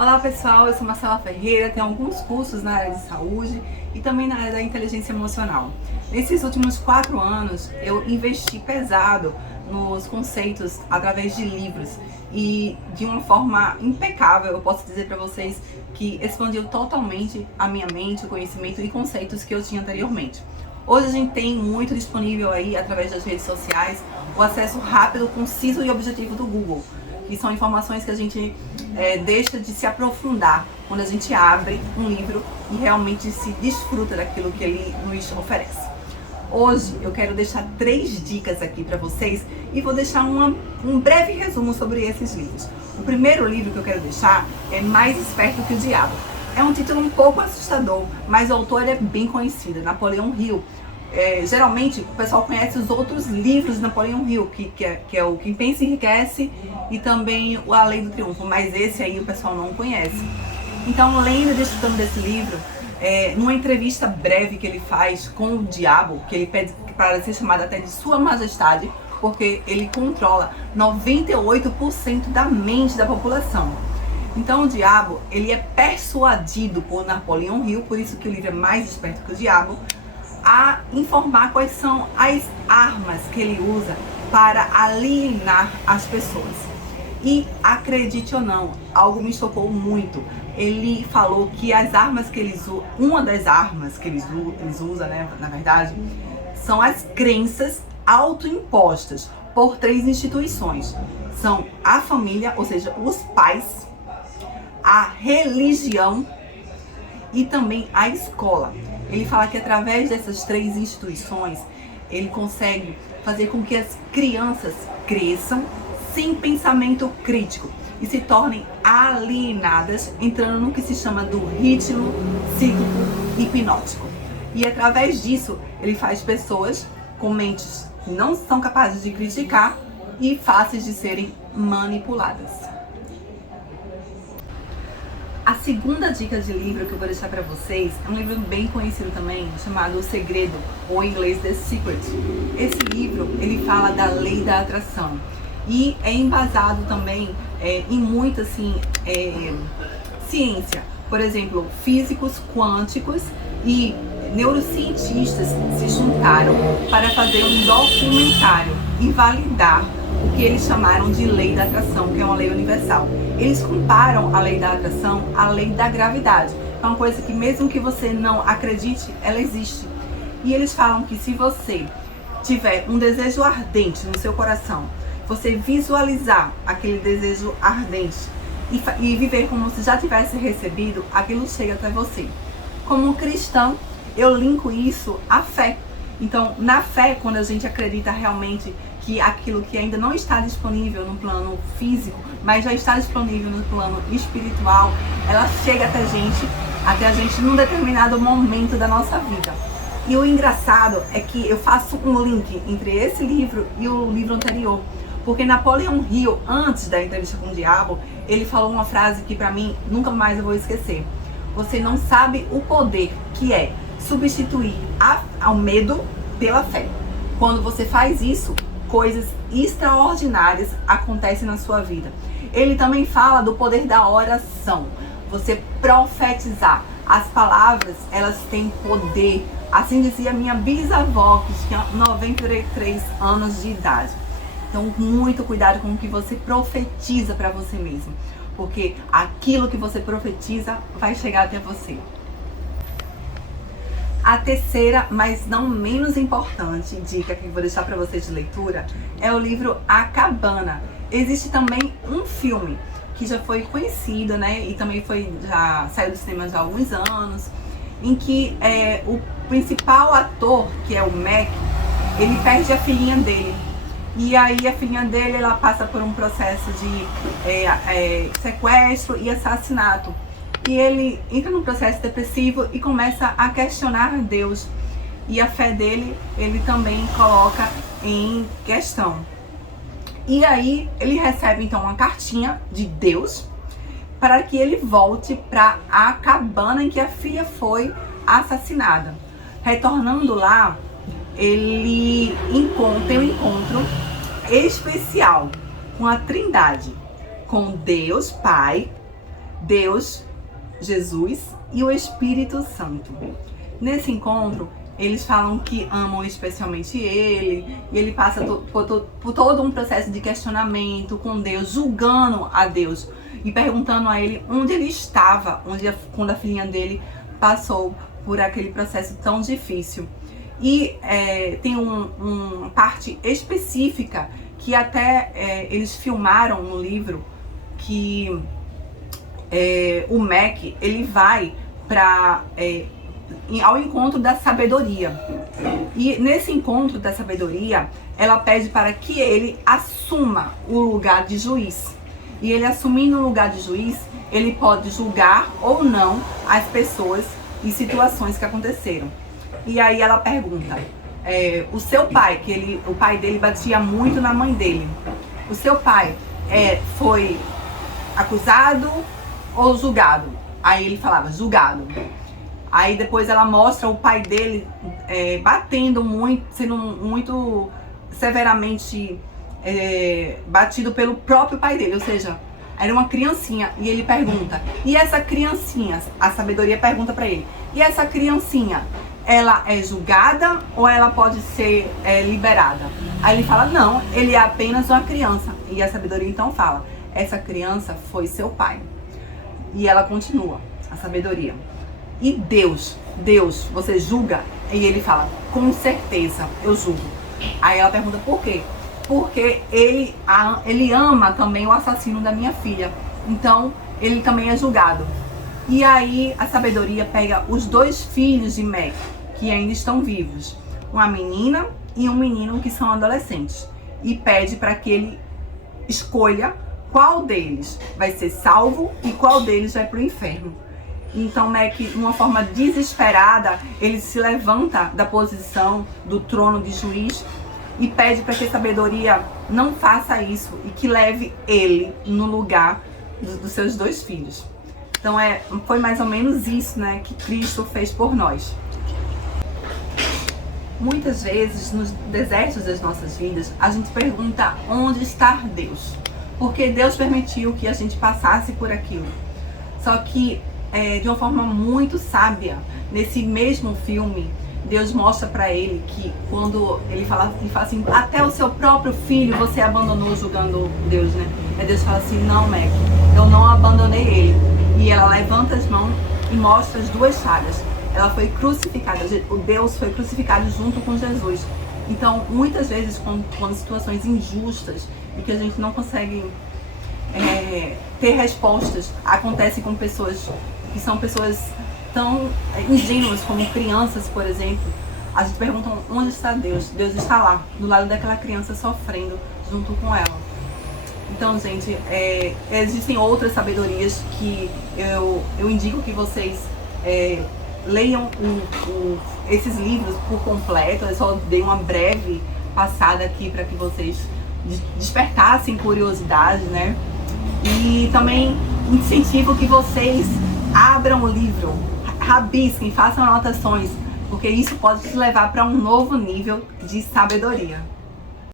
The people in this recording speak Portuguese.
Olá pessoal, eu sou Marcela Ferreira, tenho alguns cursos na área de saúde e também na área da inteligência emocional. Nesses últimos 4 anos eu investi pesado nos conceitos através de livros e de uma forma impecável eu posso dizer para vocês que expandiu totalmente a minha mente, o conhecimento e conceitos que eu tinha anteriormente. Hoje a gente tem muito disponível aí através das redes sociais o acesso rápido, conciso e objetivo do Google, que são informações que a gente deixa de se aprofundar quando a gente abre um livro e realmente se desfruta daquilo que ele nos oferece. Hoje eu quero deixar 3 dicas aqui para vocês e vou deixar um breve resumo sobre esses livros. O primeiro livro que eu quero deixar é Mais Esperto que o Diabo. É um título um pouco assustador, mas o autor é bem conhecido, Napoleão Hill. Geralmente o pessoal conhece os outros livros de Napoleão Hill, que é o Quem Pensa Enriquece e também A Lei do Triunfo, mas esse aí o pessoal não conhece. Então, lendo e desfrutando desse livro, numa entrevista breve que ele faz com o diabo, que ele pede para ser chamado até de Sua Majestade, porque ele controla 98% da mente da população. Então o diabo, ele é persuadido por Napoleão Hill, por isso que o livro é Mais Esperto que o Diabo, a informar quais são as armas que ele usa para alienar as pessoas. E acredite ou não, algo me chocou muito. Ele falou que as armas que eles usam, uma das armas que eles usam, né, na verdade, são as crenças autoimpostas por 3 instituições. São a família, ou seja, os pais, a religião e também a escola. Ele fala que através dessas 3 instituições, ele consegue fazer com que as crianças cresçam sem pensamento crítico e se tornem alienadas, entrando no que se chama do ritmo cíclico hipnótico. E através disso, ele faz pessoas com mentes que não são capazes de criticar e fáceis de serem manipuladas. A segunda dica de livro que eu vou deixar para vocês é um livro bem conhecido também, chamado O Segredo, ou em inglês The Secret. Esse livro, ele fala da lei da atração e é embasado também em muita ciência. Por exemplo, físicos quânticos e neurocientistas se juntaram para fazer um documentário e validar o que eles chamaram de lei da atração, que é uma lei universal. Eles comparam a lei da atração à lei da gravidade. É uma coisa que mesmo que você não acredite, ela existe. E eles falam que se você tiver um desejo ardente no seu coração, você visualizar aquele desejo ardente e viver como se já tivesse recebido, aquilo chega até você. Como cristão, eu linko isso à fé. Então, na fé, quando a gente acredita realmente que aquilo que ainda não está disponível no plano físico, mas já está disponível no plano espiritual, ela chega até a gente num determinado momento da nossa vida. E o engraçado é que eu faço um link entre esse livro e o livro anterior, porque Napoleão Hill, antes da entrevista com o diabo, ele falou uma frase que pra mim nunca mais eu vou esquecer. Você não sabe o poder que é substituir ao medo pela fé. Quando você faz isso, coisas extraordinárias acontecem na sua vida. Ele também fala do poder da oração. Você profetizar. As palavras, elas têm poder. Assim dizia minha bisavó, que tinha 93 anos de idade. Então, muito cuidado com o que você profetiza para você mesmo, porque aquilo que você profetiza vai chegar até você. A terceira, mas não menos importante, dica que eu vou deixar para vocês de leitura é o livro A Cabana. Existe também um filme que já foi conhecido, né? E também já saiu do cinema já há alguns anos, em que o principal ator, que é o Mac, ele perde a filhinha dele. E aí a filhinha dele, ela passa por um processo de sequestro e assassinato. E ele entra num processo depressivo e começa a questionar Deus. E a fé dele, ele também coloca em questão. E aí ele recebe então uma cartinha de Deus para que ele volte para a cabana em que a filha foi assassinada. Retornando lá, ele tem um encontro especial com a Trindade, com Deus Pai, Deus, Jesus e o Espírito Santo. Nesse encontro, eles falam que amam especialmente ele, e ele passa por todo um processo de questionamento com Deus, julgando a Deus e perguntando a ele onde ele estava, quando a filhinha dele passou por aquele processo tão difícil. E tem uma parte específica que até eles filmaram no livro, que o Mac, ele vai ao encontro da sabedoria. E nesse encontro da sabedoria, ela pede para que ele assuma o lugar de juiz. E ele assumindo o lugar de juiz, ele pode julgar ou não as pessoas e situações que aconteceram. E aí ela pergunta, o seu pai, o pai dele batia muito na mãe dele. O seu pai foi acusado ou julgado? Aí ele falava, julgado. Aí depois ela mostra o pai dele batendo muito, sendo muito severamente batido pelo próprio pai dele, ou seja, era uma criancinha. E ele pergunta, e essa criancinha, a sabedoria pergunta pra ele, e essa criancinha, ela é julgada ou ela pode ser liberada? Aí ele fala, não, ele é apenas uma criança. E a sabedoria então fala, essa criança foi seu pai. E ela continua, a sabedoria, e Deus, você julga? E ele fala, com certeza eu julgo. Aí ela pergunta, por quê? Porque ele ama também o assassino da minha filha, então ele também é julgado. E aí a sabedoria pega os 2 filhos de Mac, que ainda estão vivos, uma menina e um menino que são adolescentes, e pede para que ele escolha qual deles vai ser salvo e qual deles vai para o inferno. Então Mac, de uma forma desesperada, ele se levanta da posição do trono de juiz e pede para que a sabedoria não faça isso e que leve ele no lugar dos seus 2 filhos. Então foi mais ou menos isso, né, que Cristo fez por nós. Muitas vezes, nos desertos das nossas vidas, a gente pergunta onde está Deus? Porque Deus permitiu que a gente passasse por aquilo. Só que, de uma forma muito sábia, nesse mesmo filme, Deus mostra pra ele que quando ele fala assim, até o seu próprio filho você abandonou julgando Deus, né? Aí Deus fala assim, não, Mac, eu não abandonei ele. E ela levanta as mãos e mostra as 2 chagas. Ela foi crucificada, o Deus foi crucificado junto com Jesus. Então, muitas vezes, quando situações injustas e que a gente não consegue ter respostas, acontecem com pessoas que são pessoas tão ingênuas, como crianças, por exemplo. A gente pergunta, onde está Deus? Deus está lá, do lado daquela criança sofrendo junto com ela. Então, gente, existem outras sabedorias que eu indico que vocês leiam esses livros por completo. Eu só dei uma breve passada aqui para que vocês despertassem curiosidade, né? E também incentivo que vocês abram o livro, rabisquem, façam anotações, porque isso pode te levar para um novo nível de sabedoria.